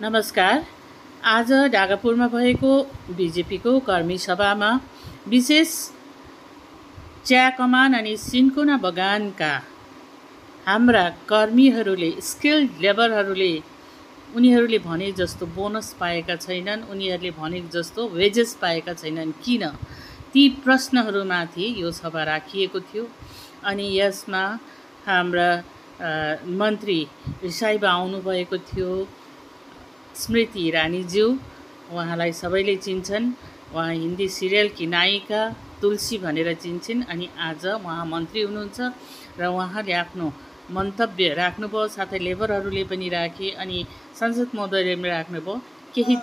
नमस्कार। आज ढाकापुरमा भएको बीजेपीको कर्मी सभामा विशेष चिया कमान अनि सिन्कोना बगानका हाम्रा कर्मीहरूले स्किल्ड लेबरहरूले उनीहरूले भने जस्तो बोनस पाएका छैनन्, उनीहरूले भने जस्तो वेजेस पाएका छैनन्। किन? ती प्रश्नहरूमाथि यो सभा राखिएको थियो अनि यसमा हाम्रा मन्त्री रिसाइबा आउनुभएको थियो। स्मृति ईरानीज्यू, उहाँलाई सबैले चिन्छन्। उहाँ हिन्दी सिरियलकी नायिका तुलसी भनेर चिन्छन् अनि आज उहाँ मन्त्री हुनुहुन्छ र उहाँले आफ्नो मन्तव्य राख्नुभयो, साथै लेबरहरूले पनि राखे अनि संसद महोदयले पनि राख्नुभयो। केही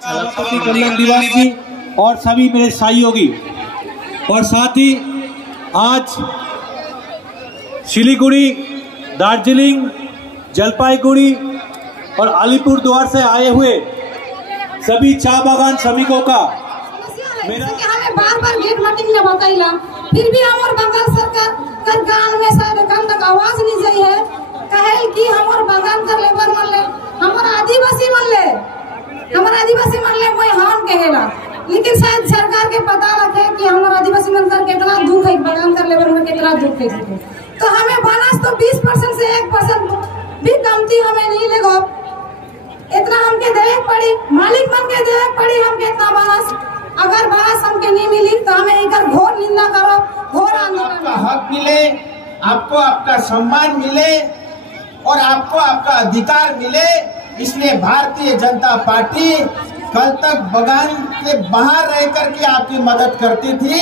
और सभी मेरे सहयोगी और साथ ही आज सिलीगुड़ी, दार्जिलिंग, जलपाईगुड़ी और अलीपुरद्वार से आए हुए सभी चाय बागान श्रमिकों का मेरा हमें बार-बार गेट मीटिंग में बताइला, फिर भी हमार बंगाल सरकार कर गान में शायद कम तक आवाज नहीं जाई है। कहे कि हमार बंगाल कर लेबर मन ले, हमार आदिवासी मन ले मैं हम कहेला, लेकिन शायद सरकार के पता रखे कि हमार आदिवासी मन कर कितना दुख है, बंगाल कर लेबर में कितना दुख है। तो हमें बोनस तो 20% से 1% भी कमती हमें नहीं लेगा। इतना हमके देख पड़ी, मालिक मन के देख पड़ी हमके इतना बोनस। अगर बोनस हमके नहीं मिली तो हमें एक घोर निंदा करो, घोर आंदोलन। आपका हक मिले, आपको आपका सम्मान मिले और आपको आपका अधिकार मिले, इसलिए भारतीय जनता पार्टी कल तक बगान के बाहर रह करके आपकी मदद करती थी।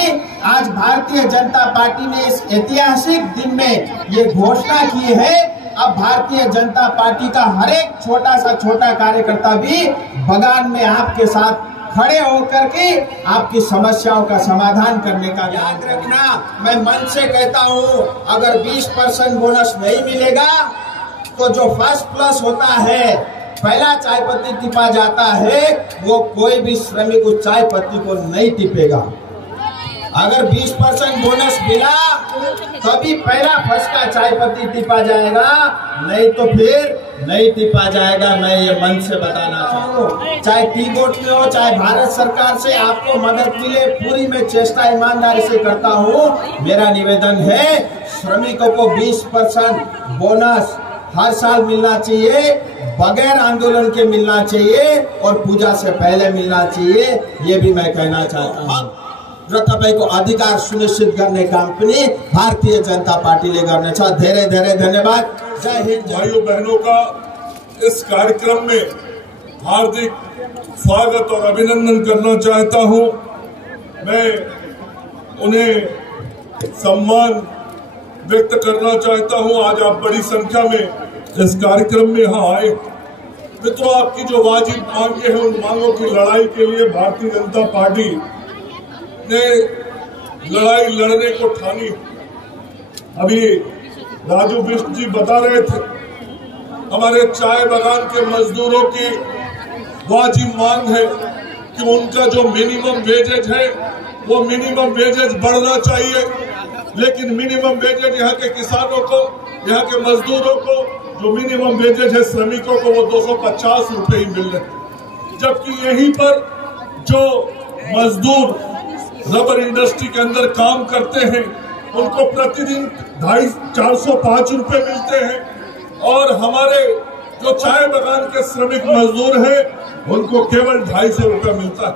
आज भारतीय जनता पार्टी ने इस ऐतिहासिक दिन में ये घोषणा की है, अब भारतीय जनता पार्टी का हर एक छोटा कार्यकर्ता भी बगान में आपके साथ खड़े होकर के आपकी समस्याओं का समाधान करने का याद रखना। मैं मन से कहता हूं, अगर 20% बोनस नहीं मिलेगा तो जो फर्स्ट प्लस होता है, पहला चाय पत्ती टिपा जाता है, वो कोई भी श्रमिक उस चाय पत्ती को नहीं टिपेगा। अगर 20% बोनस मिला तभी पहला फर्स्ट का चाय पत्ती टिपा जाएगा, नहीं तो फिर नहीं टिपा जाएगा। मैं ये मन से बताना चाहता हूँ, चाहे टी बोर्ड में हो, चाहे भारत सरकार से आपको मदद मिले, पूरी मैं चेष्टा ईमानदारी से करता हूँ। मेरा निवेदन है, श्रमिकों को 20% बोनस हर साल मिलना चाहिए, बगैर आंदोलन के मिलना चाहिए और पूजा से पहले मिलना चाहिए। ये भी मैं कहना चाहता हूँ र तपाईको अधिकार सुनिश्चित गर्ने काम पनि भारतीय जनता पार्टीले गर्नेछ। धेरै धेरै धन्यवाद। जय हिंद। भाइयों बहनों का इस कार्यक्रम में हार्दिक स्वागत और अभिनंदन करना चाहता हूं। मैं उन्हें सम्मान व्यक्त करना चाहता हूं। आज आप बड़ी संख्या में इस कार्यक्रम में यहाँ आए। मित्रों, आपकी जो वाजिब मांगे हैं, उन मांगों की लड़ाई के लिए भारतीय जनता पार्टी ने लड़ाई लड़ने को ठानी। अभी राजू बिष्ट जी बता रहे थे, हमारे चाय बागान के मजदूरों की वाजिब मांग है कि उनका जो मिनिमम वेजेज है वो मिनिमम वेजेज बढ़ना चाहिए। लेकिन मिनिमम वेजेज यहाँ के किसानों को, यहाँ के मजदूरों को जो मिनिमम वेजेज है श्रमिकों को वो 250 रुपए ही मिल रहे, जबकि यहीं पर जो मजदूर रबर इंडस्ट्री के अंदर काम करते हैं उनको प्रतिदिन 250-405 रुपए मिलते हैं और हमारे जो चाय बागान के श्रमिक मजदूर हैं उनको केवल 250 रुपए मिलता है।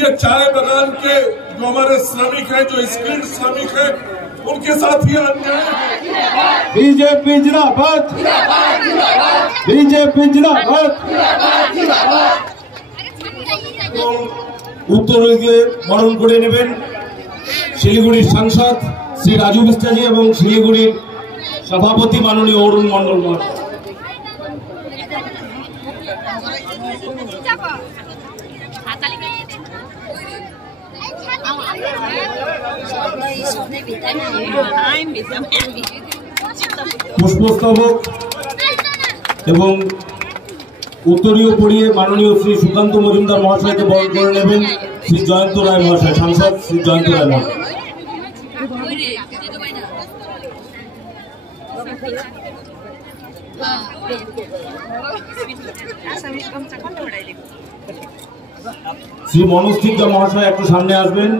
ये चाय बागान के जो हमारे श्रमिक हैं, जो स्किल्ड श्रमिक हैं, उनके साथ ही अन्याय है। बीजेपी जिंदाबाद, बीजेपी जिंदाबाद। उत्तरকে বরণ করে নেবেন শিলিগুড়ির সাংসদ শ্রী রাজু বিষ্টাজি এবং শিলিগুড়ির সভাপতি মাননীয় অরুণ মণ্ডল মহাশয়। পুষ্পস্তবক এবং उत्तरीय पड़िए माननीय श्री सुकांत मजुमदार महाशय के बरण कर नेबेन श्री जयंत राय महाशय, सांसद श्री जयंत राय महाशय। শ্রী মনোজ টিকা মহাশয় একটু সামনে আসবেন।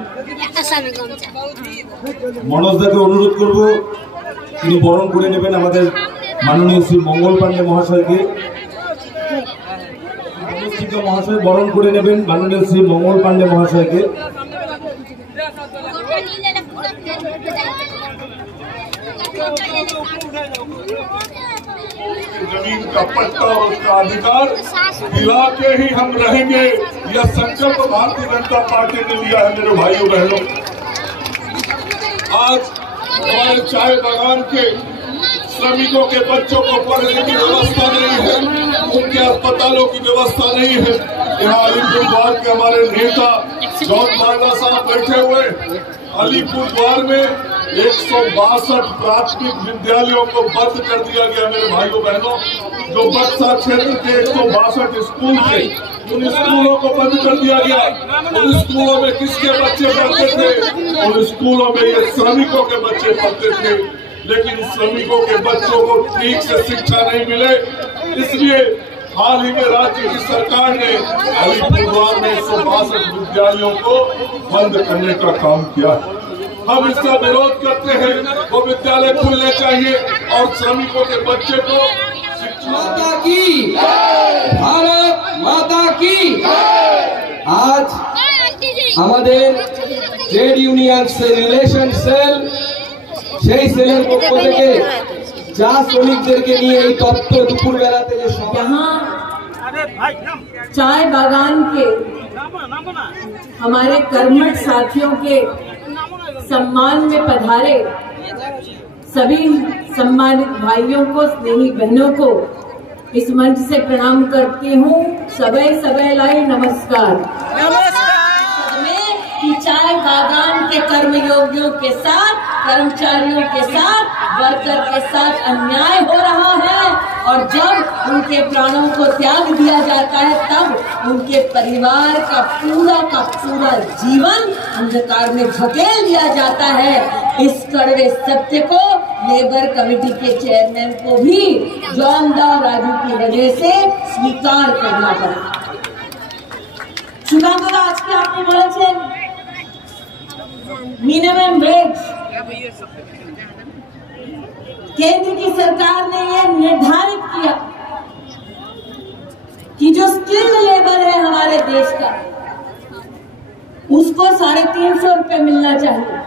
মনোজদাকে অনুরোধ করব তিনি বরণ করে নেবেন আমাদের মাননীয় শ্রী মঙ্গল পাণ্ডে মহাশয়কে। মনোজ টিকা মহাশয় বরণ করে নেবেন মাননীয় শ্রী মঙ্গল পাণ্ডে মহাশয়কে। जमीन का पट्टा और उसका अधिकार दिला के ही हम रहेंगे, यह संकल्प भारतीय जनता पार्टी ने लिया है। मेरे भाइयों बहनों, आज हमारे चाय बागान के श्रमिकों के बच्चों को पढ़ने की व्यवस्था नहीं है, उनके अस्पतालों की व्यवस्था नहीं है। यहाँ अलीपुर द्वार के हमारे नेता जॉन बारला साहब बैठे हुए। अलीपुर द्वार में 162 प्राथमिक विद्यालयों को बंद कर दिया गया। मेरे भाइयों बहनों, जो बक्सर क्षेत्र के 162 स्कूल थे, उन स्कूलों को बंद कर दिया गया। उन स्कूलों में किसके बच्चे पढ़ते थे? उन स्कूलों में ये श्रमिकों के बच्चे पढ़ते थे, लेकिन श्रमिकों के बच्चों को ठीक से शिक्षा नहीं मिले। इसलिए हाल ही में राज्य की सरकार ने अलीपुरद्वार में 162 विद्यालयों को बंद करने का काम किया। हम इसका विरोध करते हैं, वो विद्यालय खुलने चाहिए और श्रमिकों के बच्चे को माता की, भारत माता की। आज আমাদের ট্রেড ইউনিয়ন রিলেশন সেল, সেই সেলের পক্ষ থেকে যা শ্রমিকদেরকে নিয়ে এই তথ্য দুপুর বেলাতে যে यहाँ चाय बागान के हमारे कर्मठ साथियों के सम्मान में पधारे सभी सम्मानित भाइयों को, स्नेही बहनों को इस मंच से प्रणाम करती हूँ। सबे सबे लाई नमस्कार। कि चाय बागान के कर्मयोगियों के साथ, कर्मचारियों के साथ, वर्कर के साथ अन्याय हो रहा है और जब उनके प्राणों को त्याग दिया जाता है तब उनके परिवार का पूरा जीवन अंधकार में झकेल दिया जाता है। इस कड़वे सत्य को लेबर कमेटी के चेयरमैन को भी जॉन दा राजू की वजह से स्वीकार करना पड़ा। सुना आज के आपने बोले मिनिमम वेज, केंद्र की सरकार ने यह निर्धारित किया कि जो स्किल्ड लेबर है हमारे देश का, उसको 350 रुपए मिलना चाहिए।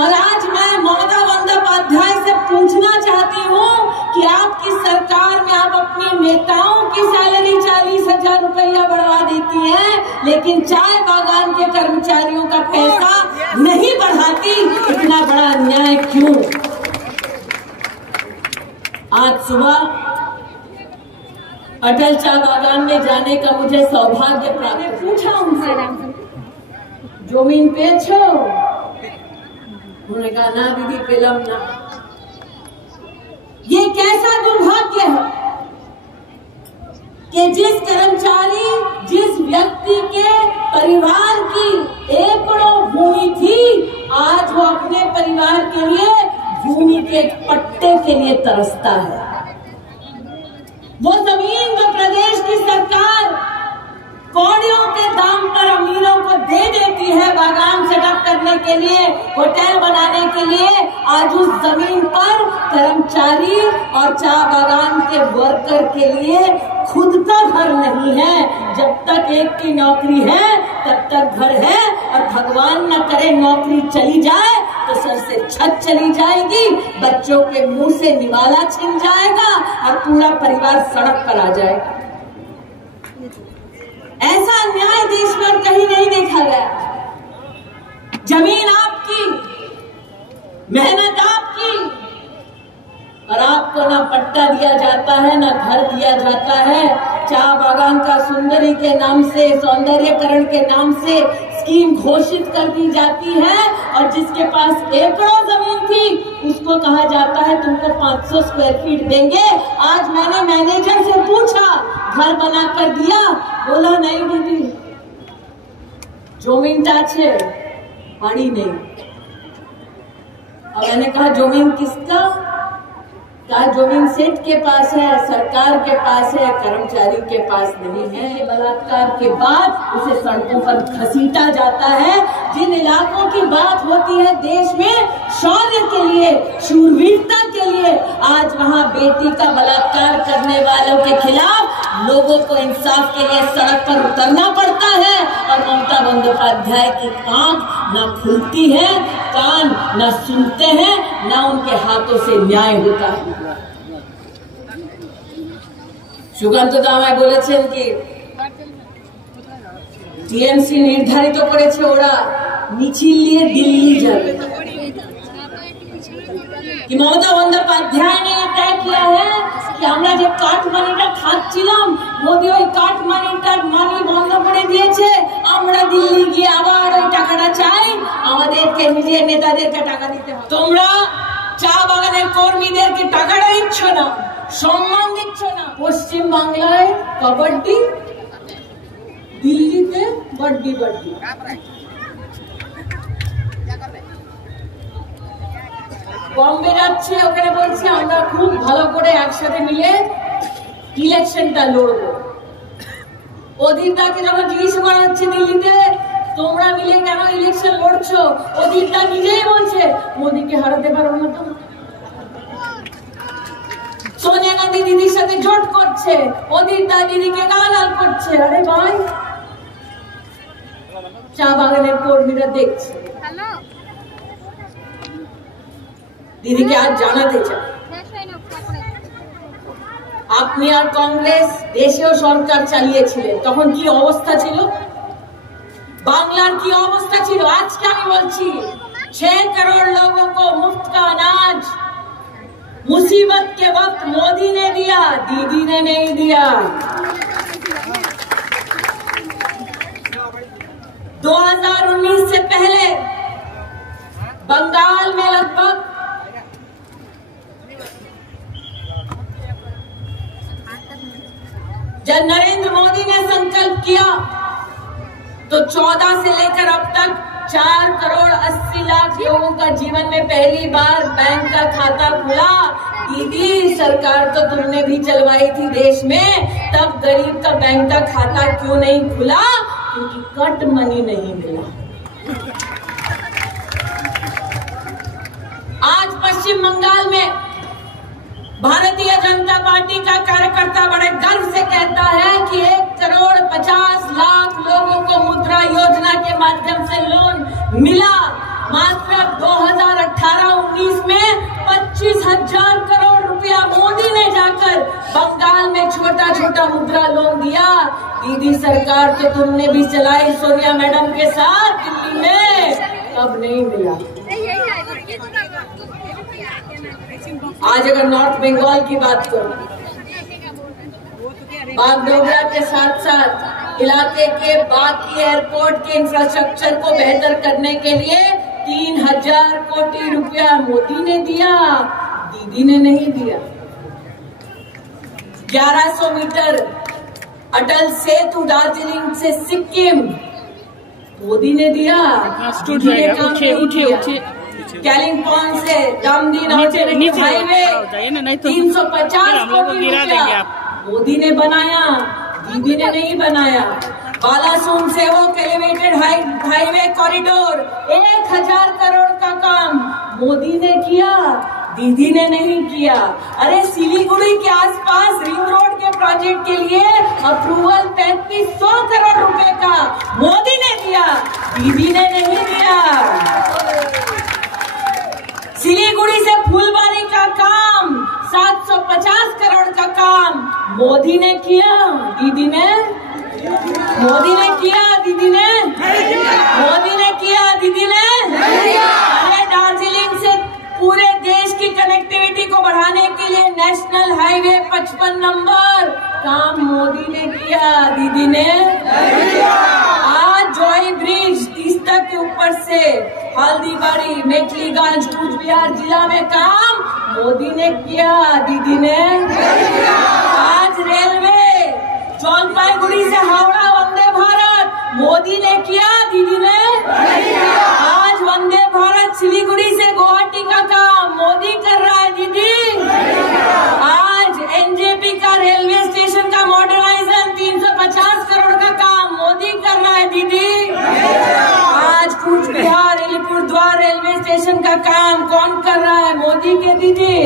और आज मैं ममता बंदोपाध्याय से पूछना चाहती हूँ कि आपकी सरकार में आप अपनी नेताओं की सैलरी 40,000 रुपया बढ़वा देती हैं, लेकिन चाय बागान के कर्मचारियों का पैसा नहीं बढ़ाती। इतना बड़ा अन्याय क्यों? आज सुबह अटल चाय बागान में जाने का मुझे सौभाग्य प्राप्त। पूछा उनसे, जमीन बेचो? उन्होंने कहा ना दीदी, फिल्म ना। ये कैसा दुर्भाग्य है कि जिस कर्मचारी, जिस व्यक्ति के परिवार की एकड़ों भूमि थी, आज वो अपने परिवार के लिए भूमि के पट्टे के लिए तरसता है। वो जमीन जो प्रदेश की सरकार कौड़ियों के दाम पर अमीरों को दे देती है बागान सेटअप करने के लिए, होटल बनाने के लिए, आज उस जमीन पर कर्मचारी और चाय बागान के वर्कर के लिए खुद का घर नहीं है। जब तक एक की नौकरी है तब तक घर है, और भगवान न करे नौकरी चली जाए तो सर से छत चली जाएगी, बच्चों के मुंह से निवाला छिन जाएगा और पूरा परिवार सड़क पर आ जाएगा। ऐसा अन्याय देश में कहीं नहीं देखा गया। जमीन आपकी, मेहनत आपकी, और आपको ना पट्टा दिया जाता है, ना घर दिया जाता है। चाय बागान का सुंदरी के नाम से, सौंदर्यकरण के नाम से स्कीम घोषित कर दी जाती है, और जिसके पास एकड़ों जमीन थी उसको कहा जाता है तुमको 500 स्क्वायर फीट देंगे। आज मैंने मैनेजर से पूछा, घर बना कर दिया? बोला नहीं दीदी, जमीनटा छे, पानी नहीं। और मैंने कहा जमीन किसका? का जमीन सेठ के पास है, सरकार के पास है, कर्मचारी के पास नहीं है। बलात्कार के बाद उसे सड़कों पर घसीटा जाता है। जिन इलाकों की बात होती है देश में शौर्य के लिए, शूरवीरता के लिए, आज वहाँ बेटी का बलात्कार करने वालों के खिलाफ लोगों को इंसाफ के लिए सड़क पर उतरना पड़ता है। और ममता बंदोपाध्याय की आंख न खुलती है, कान न सुनते हैं, न उनके हाथों से न्याय होता है। সুকান্ত আমায় বলেছেন কি টিএমসি নির্ধারিত করেছে ওরা মিছিল নিয়ে দিল্লি যাবে, कि ममता बंदोपाध्याय ने तय किया है कि আমরা যে কাটমানিটা খাচ্ছিলাম মোদি ওই কাটমানিটার মানি বন্ধ করে দিয়েছে, আমরা দিল্লি গিয়ে আবার ওই টাকাটা চাই, আমাদেরকে নিজের নেতাদেরকে টাকা দিতে হবে। তোমরা চা বাগানের কর্মীদেরকে টাকাটা দিচ্ছ না, সম্মান দিচ্ছ না। পশ্চিম বাংলায় কবাডি, দিল্লিতে বড্ডি বড্ডি। বম্বে যাচ্ছে, ওখানে বলছে আমরা খুব ভালো করে একসাথে মিলে ইলেকশনটা লড়বো। অধীরদাকে যখন জিজ্ঞেস করা হচ্ছে দিল্লিতে তোমরা মিলে কেন ইলেকশন লড়ছো, অধীরদা নিজেই বলছে মোদীকে হারাতে পারবো না। তো সোনিয়া গান্ধী দিদির সাথে জোট করছে, অধীরদা দিদিকে গালাগাল করছে। আরে ভাই, চা বাগানের কর্মীরা দেখছে। দিদিকে আজ জানাতে চাই, আপনি আর কংগ্রেস দেশেও সরকার চালিয়েছিলেন, তখন কি অবস্থা ছিল, বাংলার কি অবস্থা ছিল। আজকে আমি বলছি 6 करोड़ लोगों को मुफ्त का अनाज मुसीबत के वक्त मोदी ने दिया, दीदी ने नहीं दिया। 2019 से पहले बंगाल में लगभग जब नरेंद्र मोदी ने संकल्प किया तो 14 से लेकर अब तक 4 करोड़ 80 लाख लोगों का जीवन में पहली बार बैंक का खाता खुला। दीदी सरकार तो तुमने भी चलवाई थी देश में, तब गरीब का बैंक का खाता क्यों नहीं खुला? क्योंकि कट मनी नहीं मिला। आज पश्चिम बंगाल में भारतीय जनता पार्टी का कार्यकर्ता बड़े गर्व से कहता है कि 1 करोड़ 50 लाख लोगों को मुद्रा योजना के माध्यम से लोन मिला। मात्र 2018-19 में 25,000 करोड़ रुपया मोदी ने जाकर बंगाल में छोटा छोटा मुद्रा लोन दिया। दीदी सरकार तो तुमने भी चलाई सोनिया मैडम के साथ दिल्ली में, कब नहीं मिला। आज अगर नॉर्थ बंगाल की बात करूं, बागडोगरा के साथ साथ इलाके के बाकी एयरपोर्ट के इंफ्रास्ट्रक्चर को बेहतर करने के लिए 3,000 कोटी रुपया मोदी ने दिया, दीदी ने नहीं दिया। 1100 मीटर अटल सेतु दार्जिलिंग से सिक्किम मोदी ने दिया, कैलिंगपोंग से दामदी हाईवे 350 कोटी रुपया मोदी ने बनाया, दीदी ने नहीं बनाया। बालासुन से वो एलिवेटेड हाईवे कॉरिडोर 1,000 करोड़ का काम मोदी ने किया, दीदी ने नहीं किया। अरे सिलीगुड़ी के आसपास रिंग रोड के प्रोजेक्ट के लिए अप्रूवल 3,500 करोड़ रुपए का मोदी ने दिया, दीदी ने नहीं दिया। सिलीगुड़ी से फुलबारी का काम 750 करोड़ का काम मोदी ने किया, दीदी ने किया, दीदी ने मोदी ने किया, दीदी ने। अरे दार्जिलिंग से पूरे देश की कनेक्टिविटी को बढ़ाने के लिए नेशनल हाईवे 55 नंबर काम मोदी ने किया, दीदी ने। आज जॉय ब्रिज तीस्ता के ऊपर से हल्दीबाड़ी मेखलीगंज कूच बिहार जिला में काम मोदी ने किया, दीदी ने। आज रेलवे जलपाईगुड़ी से हावड़ा वंदे भारत मोदी ने किया, दीदी ने। आज वंदे भारत सिलीगुड़ी से गुवाहाटी का काम मोदी कर रहा है, दीदी। कर रहा है? मोदी के दीदी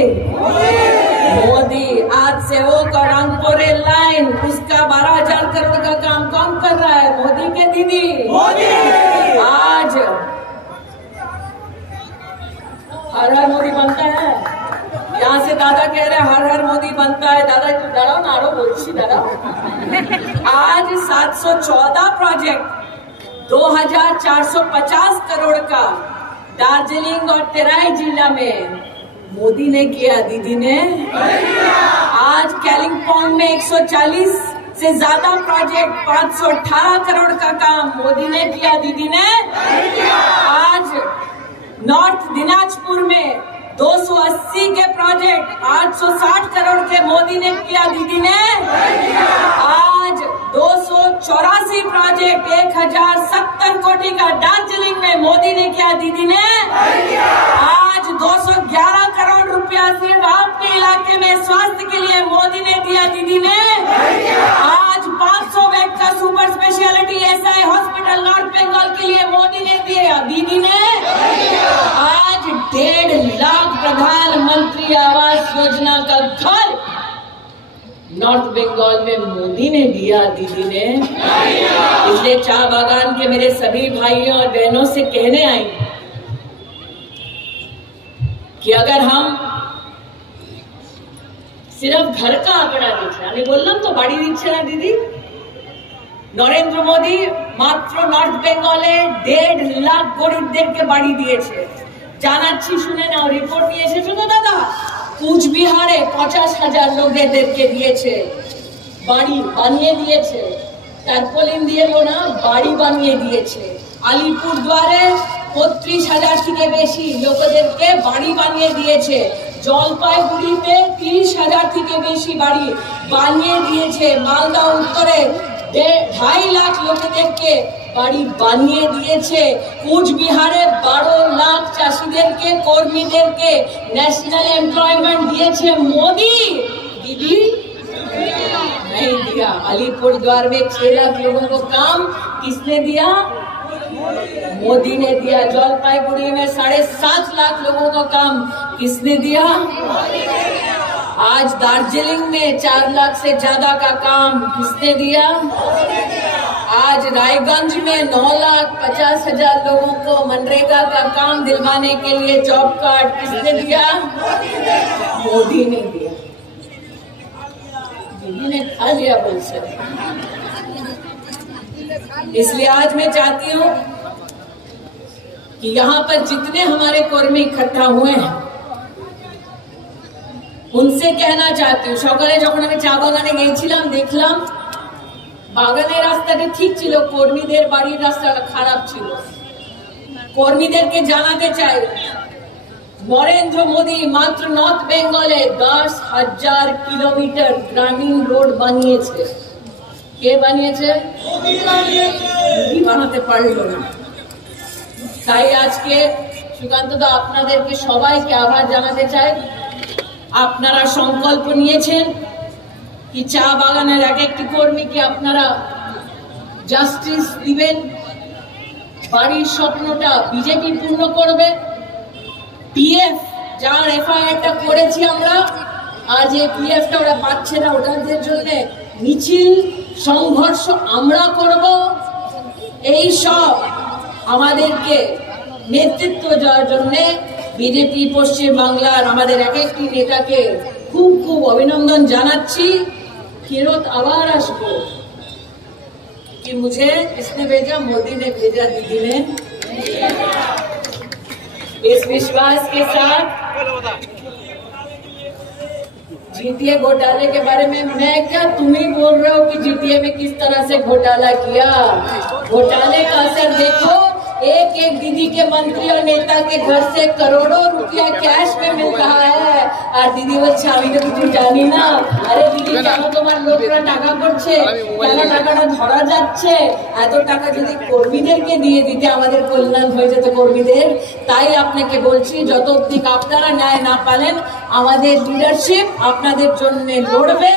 मोदी। आज से वो कानपुर रेल लाइन उसका 12,000 करोड़ का काम कौन कर रहा है? मोदी के दीदी आज हर हर मोदी बनता है। यहाँ से दादा कह रहे हैं हर हर मोदी बनता है। दादा तू डराओ नारो बोलছি दादा। आज 714 प्रोजेक्ट 2,450 करोड़ का दार्जिलिंग और तेराई जिला में मोदी ने किया, दीदी ने। आज कालिम्पोंग में 140 से ज्यादा प्रोजेक्ट 518 करोड़ का काम मोदी ने किया, दीदी ने। आज नॉर्थ दिनाजपुर में 280 के प्रोजेक्ट 860 करोड़ के मोदी ने किया, दीदी ने। आज 284 प्रोजेक्ट 1,070 कोटी का दार्जिलिंग में मोदी ने किया, दीदी ने। आज 211 करोड़ रुपया सिर्फ आपके इलाके में स्वास्थ्य के लिए मोदी ने दिया, दीदी ने। आज 500 बेड का super speciality ESI hospital North Bengal के लिए मोदी ने दिया, दीदी ने। आज 1.5 लाख प्रधानमंत्री आवास योजना का घर नॉर्थ बंगाल में मोदी ने दिया, दीदी ने। इसलिए चाय बागान के मेरे सभी भाइयों और बहनों से कहने आई कि अगर हम सिर्फ घर का आंकड़ा दिखे, আমি বললাম তো বাড়ি দিচ্ছে না দিদি। নরেন্দ্র মোদী মাত্র নর্থ বেঙ্গলে 1.5 লাখ গরিবদেরকে বাড়ি দিয়েছে। জানাচ্ছি শুনে নাও, রিপোর্ট নিয়ে এসেছো তো দাদা। কুচবিহারে 50,000 লোকেদেরকে দিয়েছে, বাড়ি বানিয়ে দিয়েছে। টার্পলিন দিয়ে না, বাড়ি বানিয়ে দিয়েছে। আলিপুরদুয়ারে 35,000 থেকে বেশি লোকেদেরকে বাড়ি বানিয়ে দিয়েছে। জলপাইগুড়িতে 30,000 থেকে বেশি বাড়ি বানিয়ে দিয়েছে। মালদা উত্তরে 2.5 লাখ লোকেদেরকে বাড়ি বানিয়ে দিয়েছে। কুচবিহারে 12 লাখ চাষিদেরকে কর্মীদেরকে ন্যাশনাল এমপ্লয়মেন্ট দিয়েছে मोदी, दीदी नहीं दिया। अलीपुरद्वार में 6 लाख लोगों को काम किसने दिया? मोदी ने दिया। जलपाईगुड़ी में 7.5 लाख लोगों को काम किसने दिया? आज दार्जिलिंग में 4 लाख से ज्यादा का काम किसने दिया? आज रायगंज में 9,50,000 लोगों को मनरेगा का काम दिलवाने के लिए जॉब कार्ड किसने दिया? मोदी ने दिया। दीदी ने खा लिया बोल से। इसलिए आज मैं चाहती हूँ कि यहाँ पर जितने हमारे कर्मी इकट्ठा हुए हैं उनसे कहना चाहती हूँ, সকালে যখন আমি চা বাগানে গিয়েছিলাম দেখলাম বাগানের রাস্তাটা ঠিক ছিল, কর্মীদের বাড়ির রাস্তাটা খারাপ ছিল। কর্মীদেরকে জানাতে চাই নরেন্দ্র মোদী মাত্র নর্থ বেঙ্গলে 10,000 কিলোমিটার গ্রামীণ রোড বানিয়েছে। কে বানিয়েছে? মোদী বানাতে পারলো না। তাই আজকে সুকান্ত দা আপনাদেরকে সবাইকে আবার জানাতে চাই, আপনারা সংকল্প নিয়েছেন कि चा बागाনের এক একটি কর্মীকে আপনারা জাস্টিস দিবেন, বাড়ির স্বপ্নটা বিজেপি পূর্ণ করবে। পিএফ যার এফআইআরটা করেছি আমরা, আজ এই পিএফটা ওরা পাচ্ছে না, ওটাদের জন্য মিছিল সংঘর্ষ আমরা করব। এই সব আমাদেরকে নেতৃত্ব দেওয়ার জন্য বিজেপি পশ্চিম বাংলার আমাদের এক একটি নেতাকে खूब खूब अभिनंदन जानाচ্ছি। फिरत आवार आसबो कि मुझे किसने भेजा? मोदी ने भेजा, दीदी ने। इस विश्वास के साथ जीटीए घोटाले के बारे में मैं क्या, तुम ही बोल रहे हो कि जीटीए में किस तरह से घोटाला किया। घोटाले का असर देखो, एक एक दीदी के मंत्री और नेता के घर से करोड़ों रुपया कैश में मिल रहा है। और दीदी বলছে আমি তো কিছু জানি না। আরে দিদি কেন তোমার লোকরা টাকা করছে, কেন টাকাটা ধরা যাচ্ছে? এত টাকা যদি কর্মীদেরকে দিয়ে দিতে আমাদের কল্যাণ হয়ে যেত কর্মীদের। তাই আপনাকে বলছি যত অবধি আপনারা ন্যায় না পালেন আমাদের লিডারশিপ আপনাদের জন্য লড়বে।